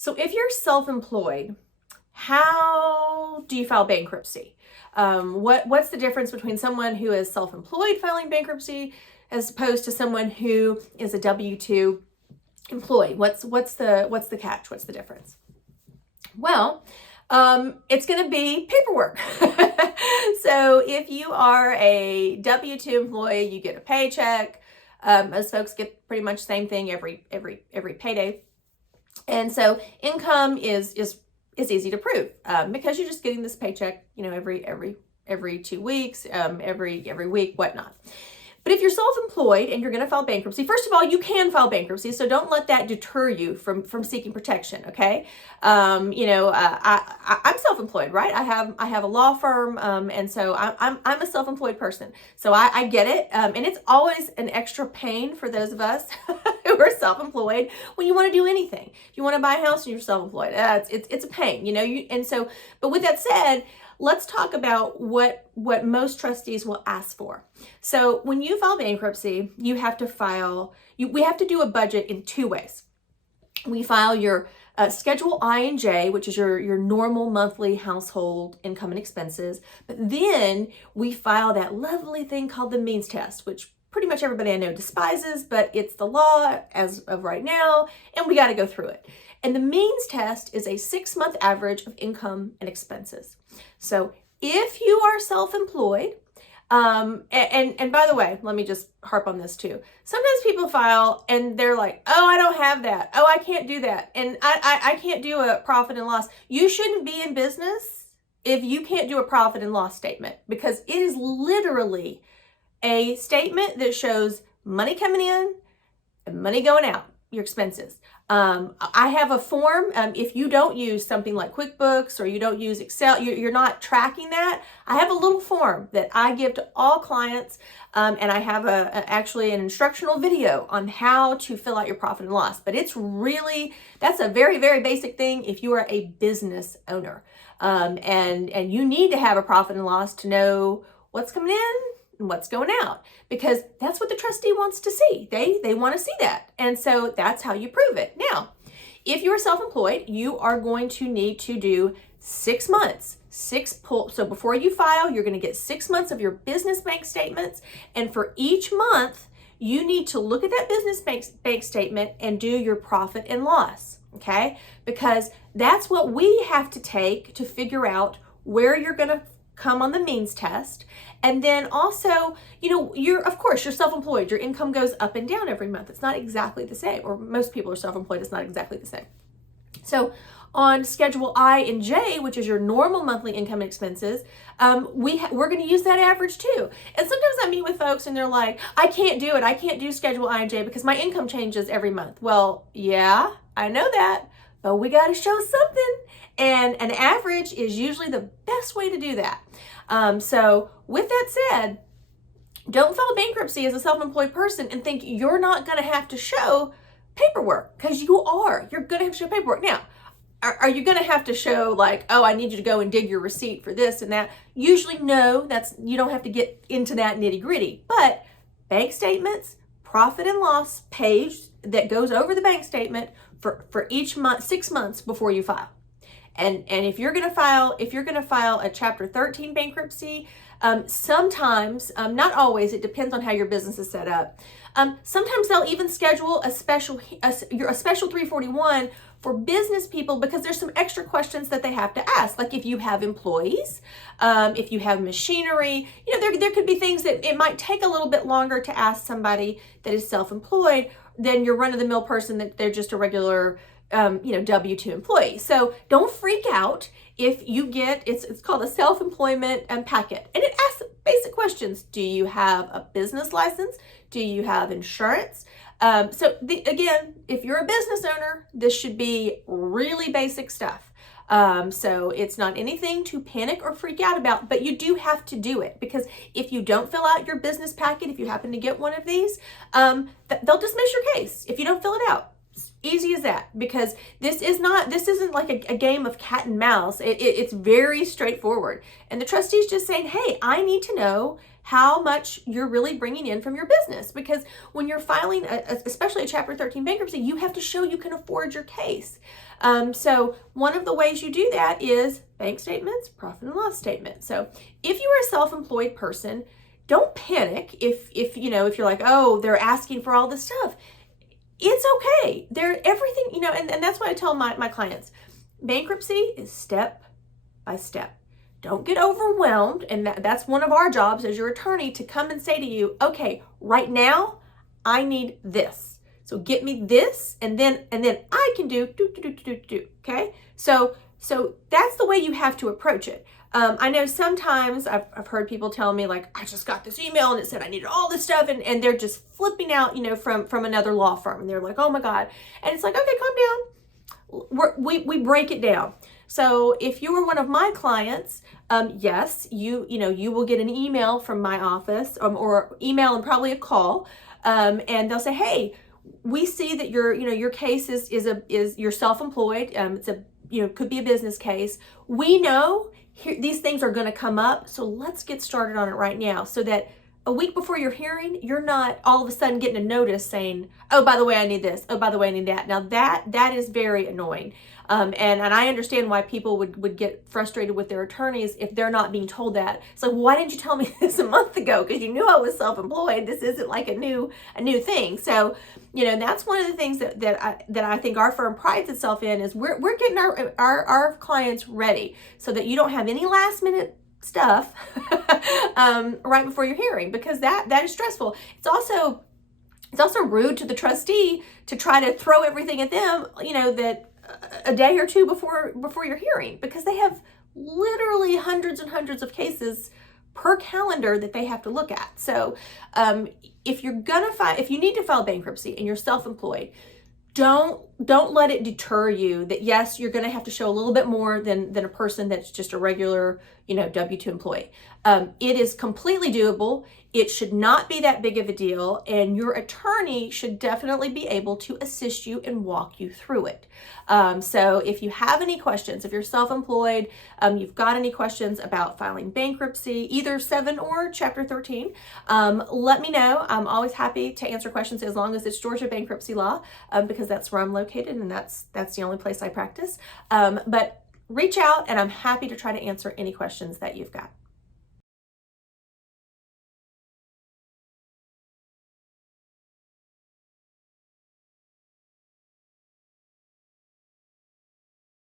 So if you're self-employed, how do you file bankruptcy? What's the difference between someone who is self-employed filing bankruptcy as opposed to someone who is a W-2 employee? What's the catch? What's the difference? Well, it's going to be paperwork. So if you are a W-2 employee, you get a paycheck. Most folks get pretty much the same thing every payday. And so income is easy to prove because you're just getting this paycheck, every 2 weeks, every week, whatnot. But if you're self-employed and you're going to file bankruptcy, first of all, you can file bankruptcy, so don't let that deter you from seeking protection. Okay, I'm self-employed, right? I have a law firm, and so I'm a self-employed person, so I get it, and it's always an extra pain for those of us who are self-employed when you want to do anything. If you want to buy a house and you're self-employed, it's a pain, But with that said, let's talk about what most trustees will ask for. So when you file bankruptcy, we have to do a budget in 2 ways. We file your Schedule I and J, which is your normal monthly household income and expenses. But then we file that lovely thing called the means test, which pretty much everybody I know despises, but it's the law as of right now, and we got to go through it. And the means test is a 6-month average of income and expenses. So if you are self-employed, and by the way, let me just harp on this too. Sometimes people file and they're like, oh, I don't have that. Oh, I can't do that. And I can't do a profit and loss. You shouldn't be in business if you can't do a profit and loss statement, because it is literally a statement that shows money coming in and money going out, your expenses. I have a form. If you don't use something like QuickBooks or you don't use Excel, you're not tracking that. I have a little form that I give to all clients, and I have actually an instructional video on how to fill out your profit and loss. But that's a very, very basic thing if you are a business owner, and you need to have a profit and loss to know what's coming in and what's going out, because that's what the trustee wants to see. They want to see that. And so that's how you prove it. Now, if you're self-employed, you are going to need to do 6 months. So before you file, you're going to get 6 months of your business bank statements. And for each month, you need to look at that business bank statement and do your profit and loss. Okay? Because that's what we have to take to figure out where you're going to come on the means test. And then also, you're self-employed. Your income goes up and down every month. It's not exactly the same, or most people are self-employed. It's not exactly the same. So on Schedule I and J, which is your normal monthly income and expenses, we're going to use that average too. And sometimes I meet with folks and they're like, I can't do it. I can't do Schedule I and J because my income changes every month. Well, yeah, I know that, but we got to show something. And an average is usually the best way to do that. So with that said, don't file bankruptcy as a self-employed person and think you're not going to have to show paperwork, because you are. You're going to have to show paperwork. Now, are you going to have to show like, oh, I need you to go and dig your receipt for this and that? Usually, no, you don't have to get into that nitty gritty. But bank statements, profit and loss page that goes over the bank statement for each month, 6 months before you file. And if you're going to file a Chapter 13 bankruptcy, sometimes, not always, it depends on how your business is set up. Sometimes they'll even schedule a special 341 for business people, because there's some extra questions that they have to ask. Like if you have employees, if you have machinery, there could be things that it might take a little bit longer to ask somebody that is self-employed than your run-of-the-mill person that they're just a regular W-2 employee. So don't freak out if you get, it's called a self-employment packet, and it asks basic questions. Do you have a business license? Do you have insurance? Again, if you're a business owner, this should be really basic stuff. So it's not anything to panic or freak out about, but you do have to do it, because if you don't fill out your business packet, if you happen to get one of these, they'll dismiss your case if you don't fill it out. Easy as that, because this isn't like a game of cat and mouse. It's very straightforward. And the trustee's just saying, hey, I need to know how much you're really bringing in from your business. Because when you're filing, especially a Chapter 13 bankruptcy, you have to show you can afford your case. So one of the ways you do that is bank statements, profit and loss statement. So if you are a self-employed person, don't panic if you're like, oh, they're asking for all this stuff. It's okay. They're everything, and that's what I tell my clients. Bankruptcy is step by step. Don't get overwhelmed. And that's one of our jobs as your attorney, to come and say to you, okay, right now I need this. So get me this, and then I can do. Okay. So that's the way you have to approach it. I know sometimes I've heard people tell me, like, I just got this email and it said I needed all this stuff, and they're just flipping out, from another law firm, and they're like, oh my God. And it's like, okay, calm down. We break it down. So if you were one of my clients, yes, you will get an email from my office, or email and probably a call, and they'll say, hey, we see that your case is you're self-employed. It's could be a business case. We know these things are going to come up, so let's get started on it right now, so that a week before your hearing, you're not all of a sudden getting a notice saying, oh, by the way, I need this. Oh, by the way, I need that. Now that is very annoying. And I understand why people would get frustrated with their attorneys if they're not being told that. It's like, why didn't you tell me this a month ago? Because you knew I was self-employed. This isn't like a new thing. So, that's one of the things that I think our firm prides itself in, is we're getting our clients ready, so that you don't have any last minute stuff right before your hearing, because that is stressful. It's also rude to the trustee to try to throw everything at them, that a day or two before your hearing, because they have literally hundreds and hundreds of cases per calendar that they have to look at. So if you need to file bankruptcy and you're self-employed, don't let it deter you that, yes, you're going to have to show a little bit more than a person that's just a regular, W-2 employee. It is completely doable. It should not be that big of a deal, and your attorney should definitely be able to assist you and walk you through it. So if you have any questions, if you're self-employed, you've got any questions about filing bankruptcy, either 7 or Chapter 13, let me know. I'm always happy to answer questions, as long as it's Georgia bankruptcy law, because that's where I'm located, and that's the only place I practice. But reach out, and I'm happy to try to answer any questions that you've got.